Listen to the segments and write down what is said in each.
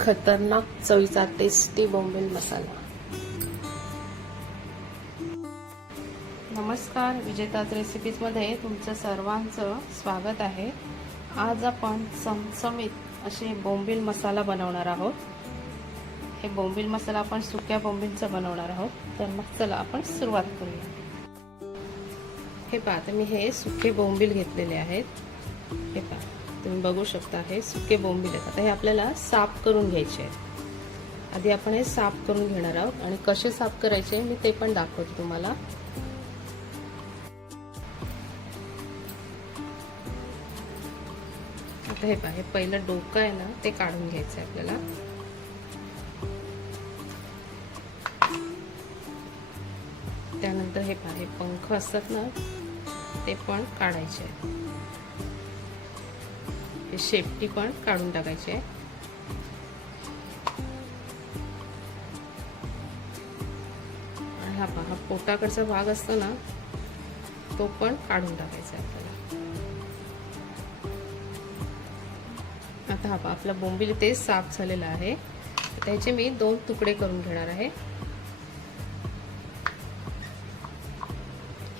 खतरनाक चवीचा टेस्टी बोंबील मसाला। नमस्कार, विजेताज रेसिपीजमध्ये तुमचं सर्वांचं स्वागत आहे। आज आपण चमचमीत असे बोंबील मसाला बनवणार आहोत। हे बोंबील मसाला आपण सुक्या बोंबीलचा बनवणार आहोत। तर मग चला आपण सुरुवात करूया। हे पहा, मी हे सुके बोंबील घेतलेले आहेत। हे पहा, तुम्ही बघू शकता हे सुके बोंबील आहेत। आता हे आपल्याला साफ करून घ्यायचे आहेत। आधी आपण हे साफ करून घेणार आहोत आणि कसे साफ करायचे मी ते पण दाखवते तुम्हाला। आता हे पहा, हे पहिलं डोकं आहे ना ते काढून घ्यायचं आहे आपल्याला। त्यानंतर हे पहा, हे पंख असतात ना ते पण काढायचे आहे। हे शेपटी पण काढून टाकायची आहे। आणि हा पहा, पोटाकडचा भाग असतो ना तो पण काढून टाकायचा आहे आपल्याला। आता हा पहा, आपला बोंबील इथे साफ झालेला आहे। त्याचे मी 2 तुकडे करून घेणार आहे।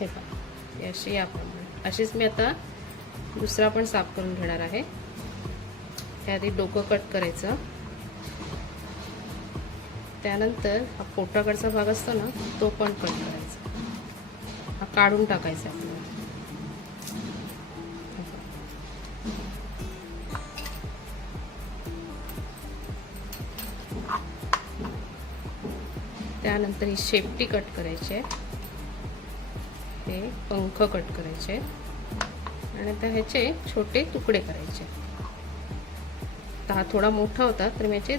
हे पहा, अशी याप्रमाणे अशीच मी आता दुसरा पण साफ करून घेणार आहे। त्याआधी डोकं कट करायचं। त्यानंतर हा पोटाकडचा भाग असतो ना तो पण कट करायचा, हा काढून टाकायचा आपल्याला। त्यानंतर ही शेपटी कट करायची आहे, हे पंख कट करायचे आणि आता ह्याचे छोटे तुकडे करायचे। हा थोडा मोठा होता तर मी याचे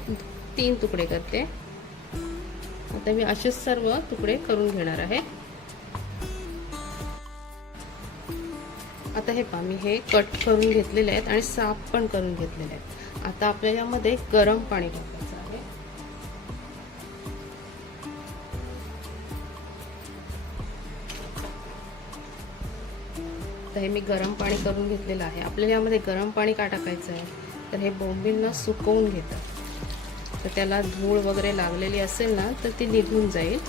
3 तुकडे करते। आता मी असे सर्व तुकडे करून घेणार आहे। आता हे पहा, मी हे कट करून घेतलेले आहेत आणि साफ पण करून घेतलेले आहेत। आता आपल्याला यामध्ये गरम पाणी टाकायचं आहे। तर हे मी गरम पाणी करून घेतलेलं आहे। आपल्याला यामध्ये गरम पाणी का टाकायचं आहे तर हे बोंबीलना सुकवून घेतात। तर त्याला धूळ वगैरे लागलेली असेल ना तर ती निघून जाईल।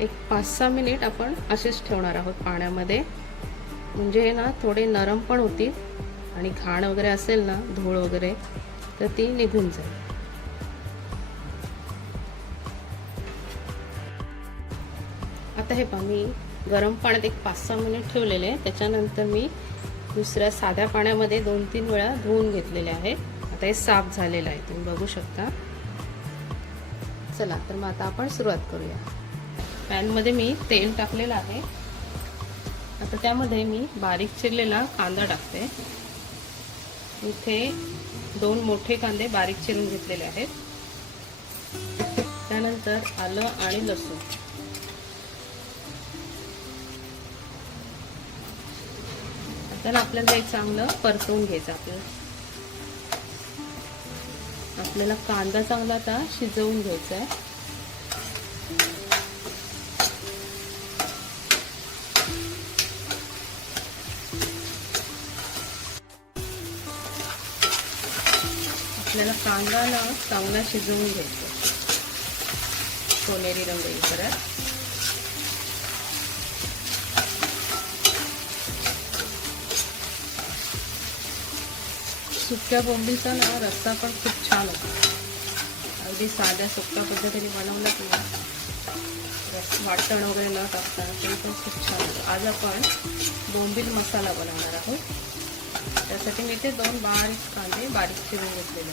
एक 5-6 मिनिट आपण असेच ठेवणार आहोत पाण्यामध्ये, म्हणजे हे ना थोडे नरम पण होतील आणि घाण वगैरे असेल ना, धूळ वगैरे, तर ती निघून जाईल। आता हे पहा, मी गरम पाण्यात एक 5-6 मिनिट ठेवलेले। त्याच्यानंतर मी दुसऱ्या साध्या पाण्यामध्ये 2-3 वेळा धुवून घेतलेले आहे। आता हे साफ झालेलं आहे, तुम्ही बघू शकता। चला तर मग आता आपण सुरुवात करूया। पॅनमध्ये मी तेल टाकलेलं आहे। आता त्यामध्ये मी बारीक चिरलेला कांदा टाकते। इथे 2 मोठे कांदे बारीक चिरून घेतलेले आहेत। त्यानंतर आलं आणि लसूण, तर आपल्याला एक चांगलं परतवून घ्यायचं। आपल्याला कांदा चांगला आता शिजवून घ्यायचा आहे। आपल्याला कांदा ना चांगला शिजवून घ्यायचा, सोनेरी रंग येईपर्यंत। सुक्या बोंबीलचा ना रस्सा पण खूप छान होतो। अगदी साध्या सोप्या पद्धतीने बनवलं की वाटण वगैरे न टाकता तरी पण खूप छान होतं। आज आपण बोंबील मसाला बनवणार आहोत। त्यासाठी मी इथे 2 बारीक कांदे बारीक चिरून घेतलेले।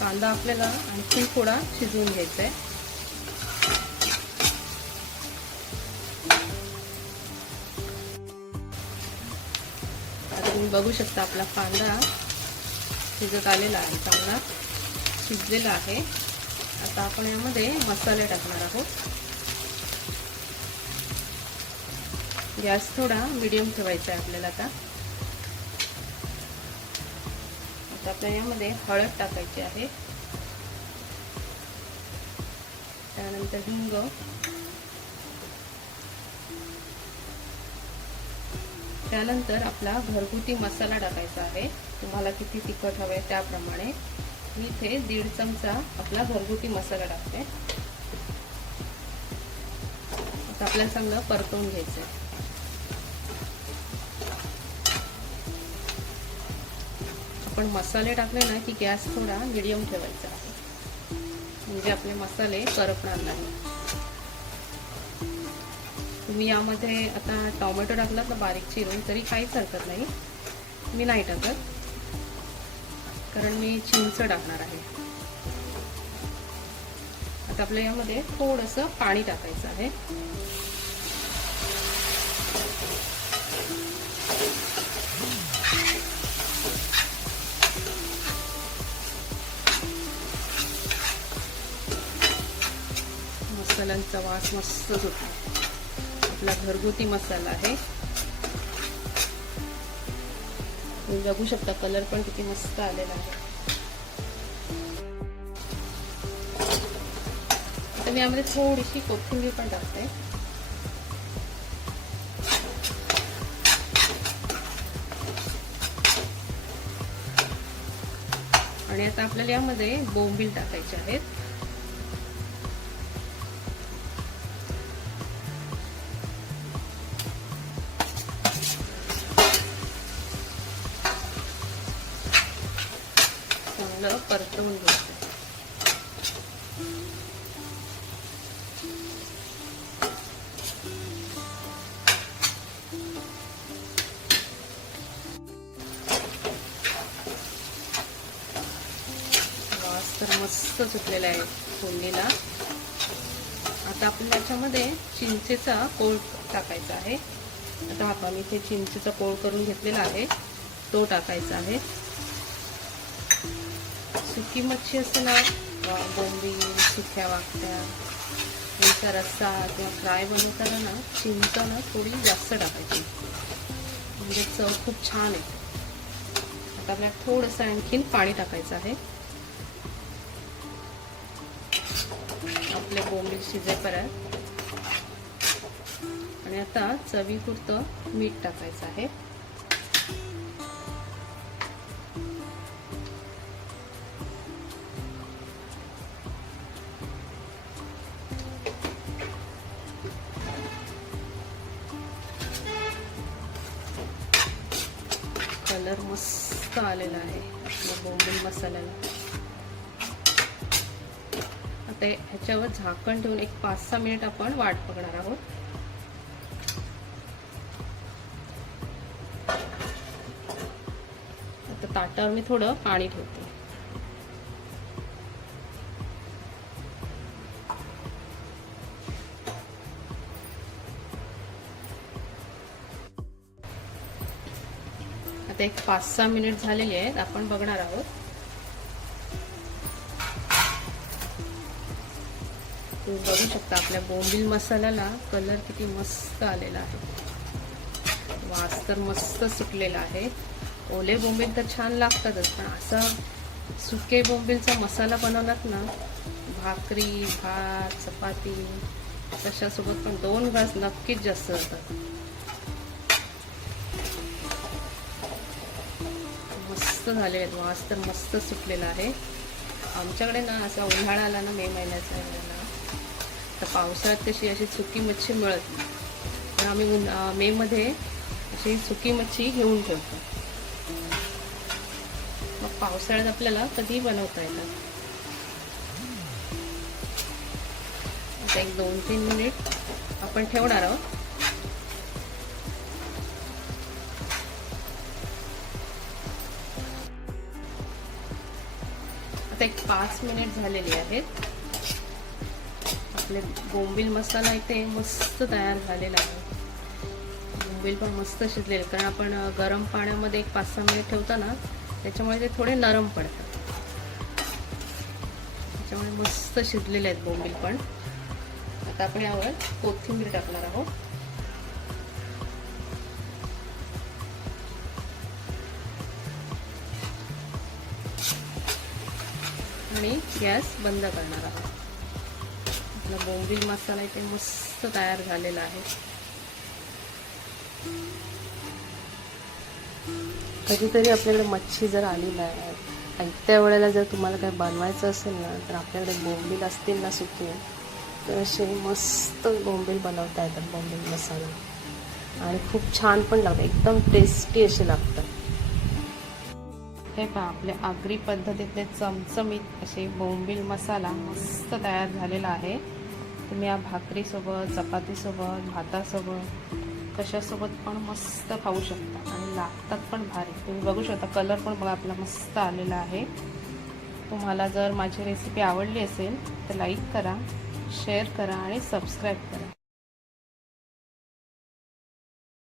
कांदा आपल्याला आणखी थोडा शिजवून घ्यायचा आहे। तुम्ही बघू शकता आपला कांदा शिजत आलेला आहे, चांगला शिजलेला आहे। आता आपण यामध्ये मसाले टाकणार आहोत। गॅस थोडा मीडियम ठेवायचा आहे आपल्याला। आता आपल्याला यामध्ये हळद टाकायची आहे। त्यानंतर हिंग, त्यानंतर आपला घरगुती मसाला टाकायचा आहे. तुम्हाला किती तिखट हवे त्याप्रमाणे. मी इथे 1.5 चमचा आपला घरगुती मसाला टाकते. आता आपल्याला चांगलं परतवून घ्यायचं आहे. आपण मसाले टाकले ना की गॅस थोडा मीडियम ठेवायचा आहे, म्हणजे आपले मसाले करपणार नाही. तुम्ही यामध्ये आता टोमॅटो टाकलात ना बारीक चिरून तरी काहीच हरकत नाही. मी नाही टाकत कारण मी चिंच टाकणार आहे. आता आपल्या यामध्ये थोडंसं पाणी टाकायचं आहे. मसाल्यांचा वास मस्त सुटतो. आपला घरगुती मसाला आहे. तुम्ही बघू शकता कलर पण किती मस्त आलेला आहे. आता मी यामध्ये थोडीशी कोथिंबीर पण टाकते. आणि आता आपल्याला यामध्ये बोंबील टाकायचे आहेत. चांगलं परतवून घ्यायचं. वास तर मस्त सुटलेला आहे फोडणीला. आता आपण याच्यामध्ये चिंचेचा कोळ टाकायचा आहे. आता आपण इथे चिंचेचा कोळ करून घेतलेला आहे तो टाकायचा आहे. सुकी मच्छी असते ना, बोंबील, सुक्या वाकट्या, यांचा रस्सा किंवा फ्राय बनवताना ना चिंच ना थोडी जास्त टाकायची, म्हणजे चव खूप छान आहे. आता आपल्याला थोडंसं आणखीन पाणी टाकायचं आहे. आपले बोंबील शिजेपर्यंत. आणि आता चवीपुरतं मीठ टाकायचं आहे. कलर मस्त आलेला आहे आपल्या बोंबील मसाल्याला. आता ह्याच्यावर झाकण ठेवून एक 5-6 मिनिट आपण वाट बघणार आहोत. आता ताटावर मी थोडं पाणी ठेवते. आता एक 5-6 मिनिट झालेले आहेत. आपण बघणार आहोत. तुम्ही बघू शकता आपल्या बोंबील मसाल्याला कलर किती मस्त आलेला आहे. वास तर मस्त सुटलेला आहे. ओले बोंबील तर छान लागतातच, पण असा सुके बोंबीलचा मसाला बनवलात ना, भाकरी, भात, चपाती तशासोबत पण 2 घास नक्कीच जास्त होतात. मस्त झाले आहेत. वास तर मस्त सुटलेला आहे. आमच्याकडे ना असा उन्हाळा आला ना, मे महिन्याचा ना, तर पावसाळ्यात कशी अशी सुकी मच्छी मिळत नाही, तर आम्ही मे मध्ये अशी सुकी मच्छी घेऊन ठेवतो. मग पावसाळ्यात आपल्याला कधी बनवता येतात. आता एक 2-3 मिनिट आपण ठेवणार आहोत. आता एक 5 मिनिट झालेली आहेत. आपले बोंबील मसाला इथे मस्त तयार झालेला आहे. बोंबील पण मस्त शिजलेले, कारण आपण गरम पाण्यामध्ये एक 5-6 मिनिट ठेवतो ना, त्याच्यामुळे ते थोडे नरम पडतात. त्याच्यामुळे मस्त शिजलेले आहेत बोंबील पण. आता आपण यावर कोथिंबीर टाकणार आहोत. आणि गॅस बंद करणार आहोत. आपला बोंबील मसाला इथे मस्त तयार झालेला आहे. कधीतरी आपल्याकडे मच्छी जर आली नाही, त्या वेळेला जर तुम्हाला काय बनवायचं असेल ना, तर आपल्याकडे बोंबील असतील ना सुके, तर असे मस्त बोंबील बनवता येतात, बोंबील मसाला, आणि खूप छान पण लागतं, एकदम टेस्टी असे लागतात. हे पहा, आपल्या आगरी पद्धतीतले चमचमीत असे बोंबील मसाला मस्त तयार झालेला आहे. तुम्ही या भाकरीसोबत, चपातीसोबत, भातासोबत, कशासोबत पण मस्त खाऊ शकता आणि लागतात पण भारी. तुम्ही बघू शकता, कलर पण बघा आपला मस्त आलेला आहे. तुम्हाला जर माझी रेसिपी आवडली असेल तर लाईक करा, शेअर करा आणि सबस्क्राईब करा.